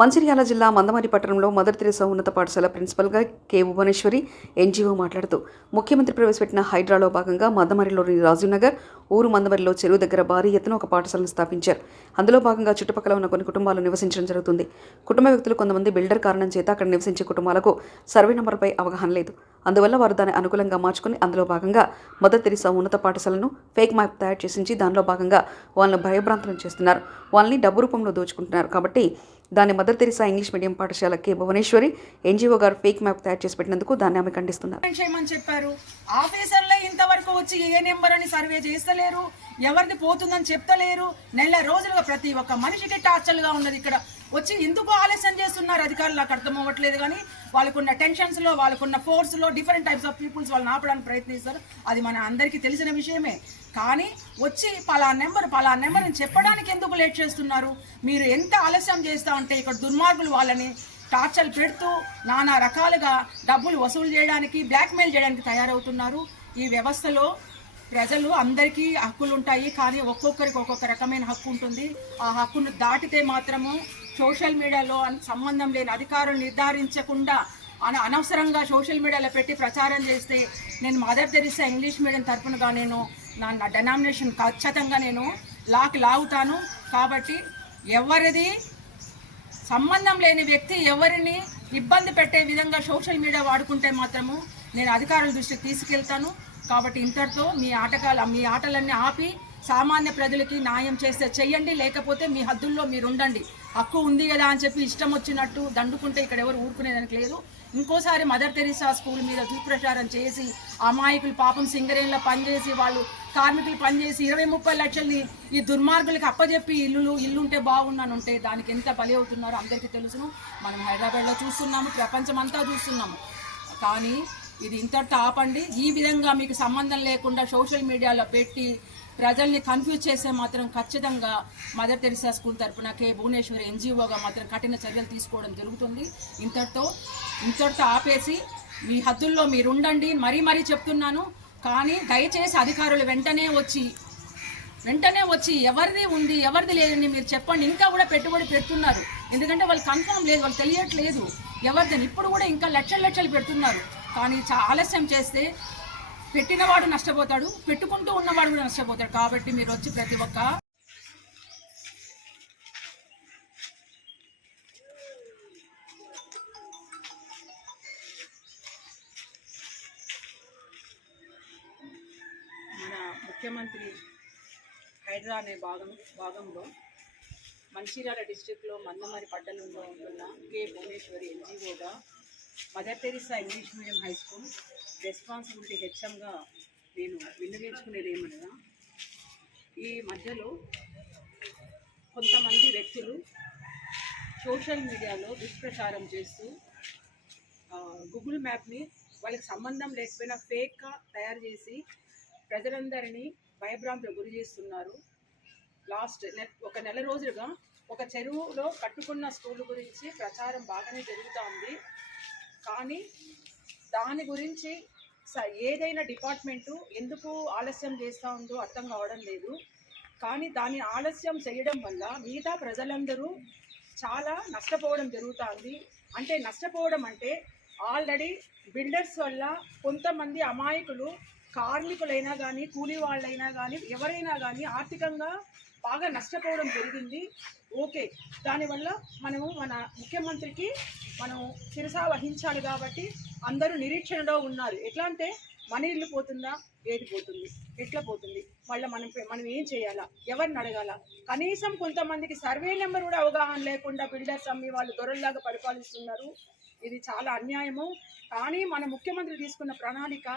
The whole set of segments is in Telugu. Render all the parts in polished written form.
మంచిర్యాల జిల్లా మందమరి పట్టణంలో మదర్ తెరెసా ఉన్నత పాఠశాల ప్రిన్సిపల్గా కె భువనేశ్వరి ఎన్జీఓ మాట్లాడుతూ ముఖ్యమంత్రి ప్రవేశపెట్టిన హైడ్రాలో భాగంగా మందమరిలోని రాజీవ్నగర్ ఊరు మందమరిలో చెరువు దగ్గర భారీ ఎత్తున ఒక పాఠశాలను స్థాపించారు. అందులో భాగంగా చుట్టుపక్కల ఉన్న కొన్ని కుటుంబాలు నివసించడం జరుగుతుంది. కుటుంబ వ్యక్తులు కొంతమంది బిల్డర్ కారణం చేత అక్కడ నివసించే కుటుంబాలకు సర్వే నంబర్పై అవగాహన లేదు. అందువల్ల వారు దాన్ని అనుకూలంగా మార్చుకుని అందులో భాగంగా మదర్ తెరెసా ఉన్నత పాఠశాలను ఫేక్ మ్యాప్ తయారు చేసించి దానిలో భాగంగా వాళ్ళని భయభ్రాంతులను చేస్తున్నారు. వాళ్ళని డబ్బు రూపంలో దోచుకుంటున్నారు. కాబట్టి దాన్ని మదర్ తెరెసా ఇంగ్లీష్ మీడియం పాఠశాల కె భువనేశ్వరి ఎన్జీఓ గారు ఫేక్ మ్యాప్ తయారు చేసి పెట్టినందుకు దాన్ని ఆమె ఖండిస్తున్నారు. చెప్పారు ఆఫీసర్లే ఇంతవరకు వచ్చి ఏ నెంబర్ అని సర్వే చేస్తలేరు, ఎవరిది పోతుందని చెప్తలేరు. నెల రోజులుగా ప్రతి ఒక్క మనిషికి టార్చర్గా ఉన్నది. ఇక్కడ వచ్చి ఎందుకు ఆలస్యం చేస్తున్నారు అధికారులు నాకు అర్థం అవ్వట్లేదు. కానీ వాళ్ళకున్న టెన్షన్స్లో, వాళ్ళకున్న ఫోర్స్లో డిఫరెంట్ టైప్స్ ఆఫ్ పీపుల్స్ వాళ్ళని ఆపడానికి ప్రయత్నిస్తారు. అది మన అందరికీ తెలిసిన విషయమే. కానీ వచ్చి పలానా నెంబర్ అని చెప్పడానికి ఎందుకు లేట్ చేస్తున్నారు? మీరు ఎంత ఆలస్యం చేస్తా ఉంటే ఇక్కడ దుర్మార్గులు వాళ్ళని టార్చర్లు పెడుతూ నానా రకాలుగా డబ్బులు వసూలు చేయడానికి, బ్లాక్మెయిల్ చేయడానికి తయారవుతున్నారు. ఈ వ్యవస్థలో ప్రజలు అందరికీ హక్కులు ఉంటాయి, కానీ ఒక్కొక్కరికి ఒక్కొక్క రకమైన హక్కు ఉంటుంది. ఆ హక్కును దాటితే మాత్రము సోషల్ మీడియాలో సంబంధం లేని అధికారులు నిర్ధారించకుండా అనవసరంగా సోషల్ మీడియాలో పెట్టి ప్రచారం చేస్తే నేను మదర్ తెరెసా ఇంగ్లీష్ మీడియం తరఫునగా నా డెనామినేషన్ ఖచ్చితంగా నేను లాగుతాను. కాబట్టి ఎవరిది సంబంధం లేని వ్యక్తి ఎవరిని ఇబ్బంది పెట్టే విధంగా సోషల్ మీడియా వాడుకుంటే మాత్రము నేను అధికారుల దృష్టికి తీసుకెళ్తాను. కాబట్టి ఇంతటితో మీ ఆటలన్నీ ఆపి సామాన్య ప్రజలకి న్యాయం చేస్తే చెయ్యండి, లేకపోతే మీ హద్దుల్లో మీరు ఉండండి. హక్కు ఉంది కదా అని చెప్పి ఇష్టం వచ్చినట్టు దండుకుంటే ఇక్కడ ఎవరు ఊరుకునేదానికి లేదు. ఇంకోసారి మదర్ తెరెసా స్కూల్ మీద దుష్ప్రచారం చేసి అమాయకులు పాపం సింగరేణిలో పనిచేసి వాళ్ళు కార్మికులు పనిచేసి 20-30 లక్షల్ని ఈ దుర్మార్గులకి అప్పచెప్పి ఇల్లుంటే బాగున్నానుంటే దానికి ఎంత బలి అవుతున్నారో అందరికీ తెలుసును. మనం హైదరాబాద్లో చూస్తున్నాము, ప్రపంచమంతా చూస్తున్నాము. కానీ ఇది ఇంతటితో ఆపండి. ఈ విధంగా మీకు సంబంధం లేకుండా సోషల్ మీడియాలో పెట్టి ప్రజల్ని కన్ఫ్యూజ్ చేస్తే మాత్రం ఖచ్చితంగా మదర్ తెరెసా స్కూల్ తరఫున కె భువనేశ్వరి ఎన్జీఓగా మాత్రం కఠిన చర్యలు తీసుకోవడం జరుగుతుంది. ఇంతటితో ఆపేసి మీ హద్దుల్లో మీరు ఉండండి, మరీ చెప్తున్నాను. కానీ దయచేసి అధికారులు వెంటనే వచ్చి ఎవరిది ఉంది ఎవరిది లేదని మీరు చెప్పండి. ఇంకా కూడా పెట్టుబడి పెడుతున్నారు, ఎందుకంటే వాళ్ళు కన్ఫర్మ్ లేదు, వాళ్ళు తెలియట్లేదు ఎవరిదని. ఇప్పుడు కూడా ఇంకా లక్షలు పెడుతున్నారు. కానీ ఆలస్యం చేస్తే పెట్టినవాడు నష్టపోతాడు, పెట్టుకుంటూ ఉన్నవాడు కూడా నష్టపోతాడు. కాబట్టి మీరు వచ్చి ప్రతి ఒక్క మన ముఖ్యమంత్రి హైడ్రా అనే భాగంలో మంచిర్యాల డిస్టిక్లో మందమరి పట్టణంలో ఉంటున్న కె భువనేశ్వరి ఎన్జీఓగా Mother Teresa English medium high school responsibility హెచ్ఎంగా నేను విన్నవించుకునేది ఏమనగా, ఈ మధ్యలో కొంతమంది వ్యక్తులు సోషల్ మీడియాలో దుష్ప్రచారం చేస్తూ గూగుల్ మ్యాప్ని వాళ్ళకి సంబంధం లేకపోయినా ఫేక్గా తయారు చేసి ప్రజలందరినీ భయభ్రాంతులకు గురి చేస్తున్నారు. ఒక నెల రోజులుగా ఒక చెరువులో కట్టుకున్న స్కూల్ గురించి ప్రచారం బాగానే జరుగుతూ ఉంది. కానీ దాని గురించి ఏదైనా డిపార్ట్మెంటు ఎందుకు ఆలస్యం చేస్తూ ఉందో అర్థం కావడం లేదు. కానీ దాన్ని ఆలస్యం చేయడం వల్ల మిగతా ప్రజలందరూ చాలా నష్టపోవడం జరుగుతుంది. నష్టపోవడం అంటే ఆల్రెడీ బిల్డర్స్ వల్ల కొంతమంది అమాయకులు కార్మికులైనా కానీ కూలీ వాళ్ళైనా కానీ ఎవరైనా కానీ ఆర్థికంగా బాగా నష్టపోవడం జరిగింది. ఓకే, దానివల్ల మనము మన ముఖ్యమంత్రికి మనం శిరసా వహించాలి. కాబట్టి అందరూ నిరీక్షణలో ఉన్నారు. ఎట్లా అంటే మన ఇల్లు పోతుందా, ఏది పోతుంది, ఎట్లా పోతుంది, మళ్ళీ మనం ఏం చేయాలా, ఎవరిని అడగాల? కనీసం కొంతమందికి సర్వే నెంబర్ కూడా అవగాహన లేకుండా బిల్డర్స్ అమ్మి వాళ్ళు దొరల్లాగా పరిపాలిస్తున్నారు. ఇది చాలా అన్యాయము. కానీ మన ముఖ్యమంత్రి తీసుకున్న ప్రణాళిక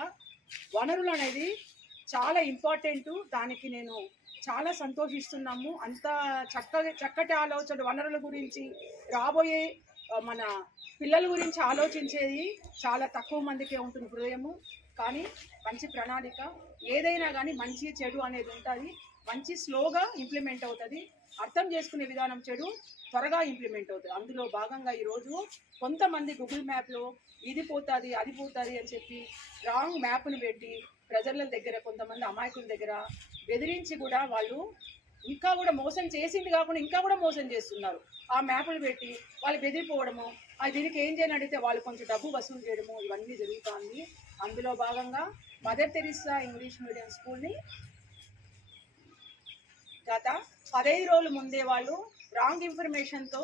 వనరులు అనేది చాలా ఇంపార్టెంటు. దానికి నేను చాలా సంతోషిస్తున్నాము. అంత చక్కటి ఆలోచన వనరుల గురించి, రాబోయే మన పిల్లల గురించి ఆలోచించేది చాలా తక్కువ మందికే ఉంటుంది హృదయము. కానీ మంచి ప్రణాళిక ఏదైనా కానీ మంచి చెడు అనేది ఉంటుంది. మంచి స్లోగా ఇంప్లిమెంట్ అవుతుంది, అర్థం చేసుకునే విధానం చెడు త్వరగా ఇంప్లిమెంట్ అవుతుంది. అందులో భాగంగా ఈరోజు కొంతమంది గూగుల్ మ్యాప్లో ఇది పోతుంది అది పోతుంది అని చెప్పి రాంగ్ మ్యాప్ను పెట్టి ప్రజల దగ్గర, కొంతమంది అమాయకుల దగ్గర బెదిరించి కూడా వాళ్ళు ఇంకా కూడా మోసం చేసింది కాకుండా ఇంకా కూడా మోసం చేస్తున్నారు. ఆ మ్యాపులు పెట్టి వాళ్ళు బెదిరిపోవడము, దీనికి ఏం చేయని అడిగితే వాళ్ళు కొంచెం డబ్బు వసూలు చేయడము, ఇవన్నీ జరుగుతుంది. అందులో భాగంగా మదర్ తెరిస్సా ఇంగ్లీష్ మీడియం స్కూల్ని గత 15 రోజుల ముందే వాళ్ళు రాంగ్ ఇన్ఫర్మేషన్తో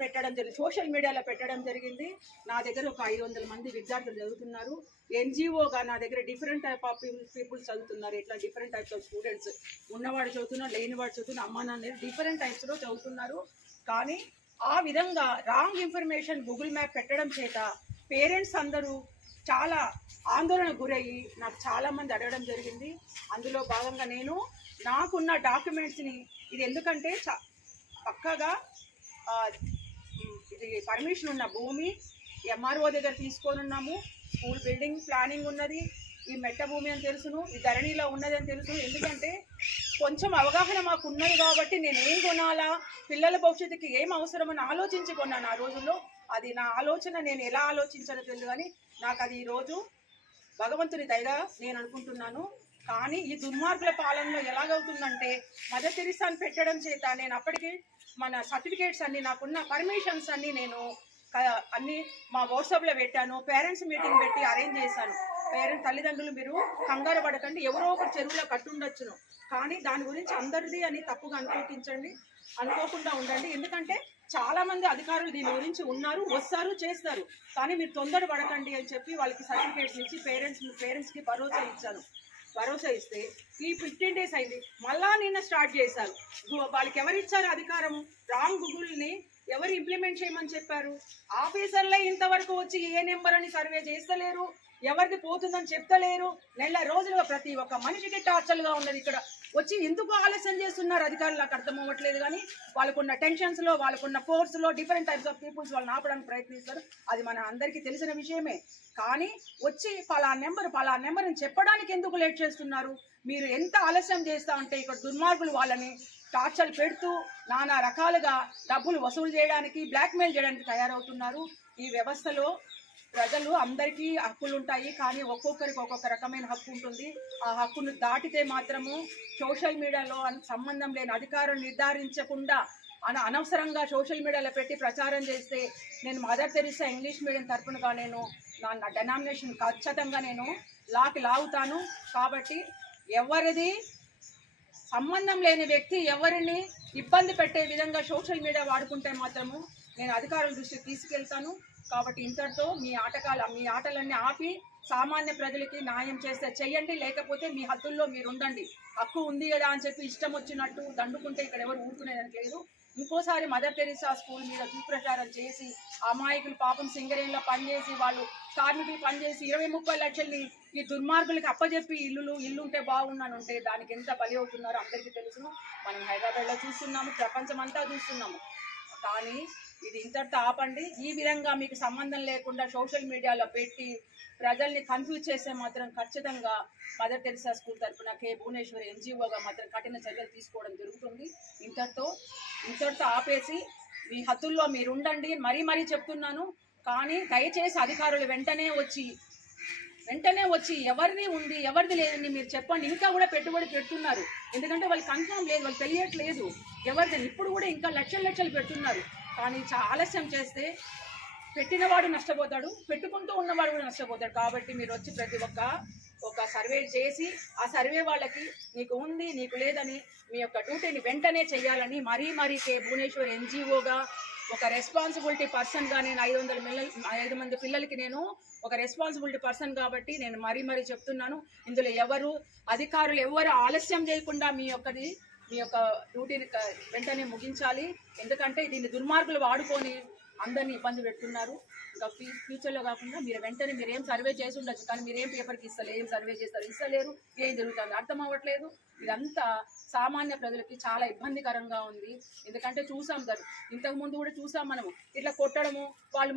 పెట్టడం జరిగింది, సోషల్ మీడియాలో పెట్టడం జరిగింది. నా దగ్గర ఒక 500 మంది విద్యార్థులు చదువుతున్నారు. ఎన్జిఓగా నా దగ్గర డిఫరెంట్ టైప్ ఆఫ్ పీపుల్స్ చదువుతున్నారు. ఇట్లా డిఫరెంట్ టైప్స్ ఆఫ్ స్టూడెంట్స్, ఉన్నవాడు చదువుతున్నారు, లేనివాడు చదువుతున్నారు, అమ్మా నాన్న డిఫరెంట్ టైప్స్లో చదువుతున్నారు. కానీ ఆ విధంగా రాంగ్ ఇన్ఫర్మేషన్ గూగుల్ మ్యాప్ పెట్టడం చేత పేరెంట్స్ అందరూ చాలా ఆందోళనకు గురయ్యి నాకు చాలామంది అడగడం జరిగింది. అందులో భాగంగా నేను నాకున్న డాక్యుమెంట్స్ని, ఇది ఎందుకంటే పక్కగా ఇది పర్మిషన్ ఉన్న భూమి ఎంఆర్ఓ దగ్గర తీసుకొని ఉన్నాము, స్కూల్ బిల్డింగ్ ప్లానింగ్ ఉన్నది, ఈ మెట్ట భూమి అని తెలుసును, ఈ ధరణిలో ఉన్నది అని తెలుసు. ఎందుకంటే కొంచెం అవగాహన మాకు ఉన్నది కాబట్టి నేను ఏం కొనాలా, పిల్లల భవిష్యత్తుకి ఏం అవసరమని ఆలోచించి కొన్నాను ఆ రోజుల్లో. అది నా ఆలోచన, నేను ఎలా ఆలోచించానో తెలియదు, కానీ నాకు అది ఈరోజు భగవంతుని దయగా నేను అనుకుంటున్నాను. కానీ ఈ దుర్మార్గుల పాలనలో ఎలాగవుతుందంటే మదర్ తెరిస్సాని పెట్టడం చేత నేను అప్పటికి మన సర్టిఫికేట్స్ అన్నీ, నాకున్న పర్మిషన్స్ అన్నీ నేను అన్నీ మా వాట్సాప్లో పెట్టాను. పేరెంట్స్ మీటింగ్ పెట్టి అరేంజ్ చేశాను. తల్లిదండ్రులు మీరు కంగారు పడకండి, ఎవరో ఒకరు చెరువులో కట్టుండొచ్చును, కానీ దాని గురించి అందరిది అని తప్పుగా అనుకోకుండా ఉండండి. ఎందుకంటే చాలా మంది అధికారులు దీని గురించి ఉన్నారు, వస్తారు, చేస్తారు. కానీ మీరు తొందర పడకండి అని చెప్పి వాళ్ళకి సర్టిఫికేట్స్ ఇచ్చి పేరెంట్స్కి భరోసా ఇస్తే ఈ 15 days అయింది, మళ్ళా నిన్న స్టార్ట్ చేశారు. వాళ్ళకి ఎవరు ఇచ్చారు అధికారము? రాంగ్ గూగుల్ని ఎవరు ఇంప్లిమెంట్ చేయమని చెప్పారు? ఆఫీసర్లే ఇంతవరకు వచ్చి ఏ నెంబర్ అని సర్వే చేస్తలేరు, ఎవరిది పోతుందని చెప్తలేరు. నెల రోజులుగా ప్రతి ఒక్క మనిషికి టార్చర్గా ఉన్నది. ఇక్కడ వచ్చి ఎందుకు ఆలస్యం చేస్తున్నారు అధికారులు నాకు అర్థం అవ్వట్లేదు. కానీ వాళ్ళకున్న టెన్షన్స్లో, వాళ్ళకున్న ఫోర్స్లో డిఫరెంట్ టైప్స్ ఆఫ్ పీపుల్స్ వాళ్ళని ఆపడానికి ప్రయత్నిస్తారు. అది మన అందరికీ తెలిసిన విషయమే. కానీ వచ్చి పలా నెంబర్ అని చెప్పడానికి ఎందుకు లేట్ చేస్తున్నారు? మీరు ఎంత ఆలస్యం చేస్తూ ఉంటే ఇక్కడ దుర్మార్గులు వాళ్ళని టార్చర్లు పెడుతూ నానా రకాలుగా డబ్బులు వసూలు చేయడానికి, బ్లాక్మెయిల్ చేయడానికి తయారవుతున్నారు. ఈ వ్యవస్థలో ప్రజలు అందరికీ హక్కులు ఉంటాయి, కానీ ఒక్కొక్కరికి ఒక్కొక్క రకమైన హక్కు ఉంటుంది. ఆ హక్కును దాటితే మాత్రము సోషల్ మీడియాలో సంబంధం లేని అధికారులు నిర్ధారించకుండా అనవసరంగా సోషల్ మీడియాలో పెట్టి ప్రచారం చేస్తే నేను మదర్ తెరిస్సా ఇంగ్లీష్ మీడియం తరఫునగా నేను నా డెనామినేషన్ ఖచ్చితంగా నేను లాగుతాను. కాబట్టి ఎవరిది సంబంధం లేని వ్యక్తి ఎవరిని ఇబ్బంది పెట్టే విధంగా సోషల్ మీడియా వాడుకుంటే మాత్రము నేను అధికారుల దృష్టికి తీసుకెళ్తాను. కాబట్టి ఇంతటితో మీ ఆటలన్నీ ఆపి సామాన్య ప్రజలకి న్యాయం చేస్తే చెయ్యండి, లేకపోతే మీ హద్దుల్లో మీరు ఉండండి. హక్కు ఉంది కదా అని చెప్పి ఇష్టం వచ్చినట్టు దండుకుంటే ఇక్కడ ఎవరు ఊరుకునేదని లేదు. ఇంకోసారి మదర్ తెరిస్సా స్కూల్ మీద దుష్ప్రచారం చేసి అమాయకులు పాపం సింగరేణిలో పనిచేసి వాళ్ళు కార్మికులు పనిచేసి 20-30 లక్షల్ని ఈ దుర్మార్గులకి అప్పచెప్పి ఇల్లుంటే బాగున్నానుంటే దానికి ఎంత బలి అవుతున్నారో అందరికీ తెలుసును. మనం హైదరాబాద్లో చూస్తున్నాము, ప్రపంచం అంతా చూస్తున్నాము. కానీ ఇది ఇంతటితో ఆపండి. ఈ విధంగా మీకు సంబంధం లేకుండా సోషల్ మీడియాలో పెట్టి ప్రజల్ని కన్ఫ్యూజ్ చేస్తే మాత్రం ఖచ్చితంగా మదర్ తెరిస్సా స్కూల్ తరఫున కే భువనేశ్వరి ఎన్జిఓగా మాత్రం కఠిన చర్యలు తీసుకోవడం జరుగుతుంది. ఇంతటితో ఆపేసి మీ హద్దుల్లో మీరు ఉండండి, మరీ చెప్తున్నాను. కానీ దయచేసి అధికారులు వెంటనే వచ్చి ఎవరిది ఉంది ఎవరిది లేదని మీరు చెప్పండి. ఇంకా కూడా పెట్టుబడి పెడుతున్నారు, ఎందుకంటే వాళ్ళు కన్ఫర్మ్ లేదు, వాళ్ళు తెలియట్లేదు ఎవరిది. ఇప్పుడు కూడా ఇంకా లక్షలు పెడుతున్నారు. కానీ ఆలస్యం చేస్తే పెట్టినవాడు నష్టపోతాడు, పెట్టుకుంటూ ఉన్నవాడు కూడా నష్టపోతాడు. కాబట్టి మీరు వచ్చి ప్రతి ఒక సర్వే చేసి ఆ సర్వే వాళ్ళకి నీకు ఉంది నీకు లేదని మీ యొక్క డ్యూటీని వెంటనే చేయాలని మరీ కే భువనేశ్వర్ ఎన్జిఓగా ఒక రెస్పాన్సిబిలిటీ పర్సన్గా నేను 5 మంది పిల్లలకి నేను ఒక రెస్పాన్సిబిలిటీ పర్సన్ కాబట్టి నేను మరీ చెప్తున్నాను. ఇందులో అధికారులు ఎవరు ఆలస్యం చేయకుండా మీ యొక్క డ్యూటీని వెంటనే ముగించాలి. ఎందుకంటే దీన్ని దుర్మార్గులు వాడుకొని అందరినీ ఇబ్బంది పెడుతున్నారు. ఇంకా ఫ్యూచర్లో కాకుండా మీరు ఏం సర్వే చేసి ఉండొచ్చు, కానీ మీరేం పేపర్కి ఏం సర్వే ఇస్తలేరు, ఏం జరుగుతుంది అర్థం అవ్వట్లేదు. ఇదంతా సామాన్య ప్రజలకి చాలా ఇబ్బందికరంగా ఉంది. ఎందుకంటే చూసాం ఇంతకుముందు కూడా చూసాం, మనము ఇట్లా కొట్టడము, వాళ్ళు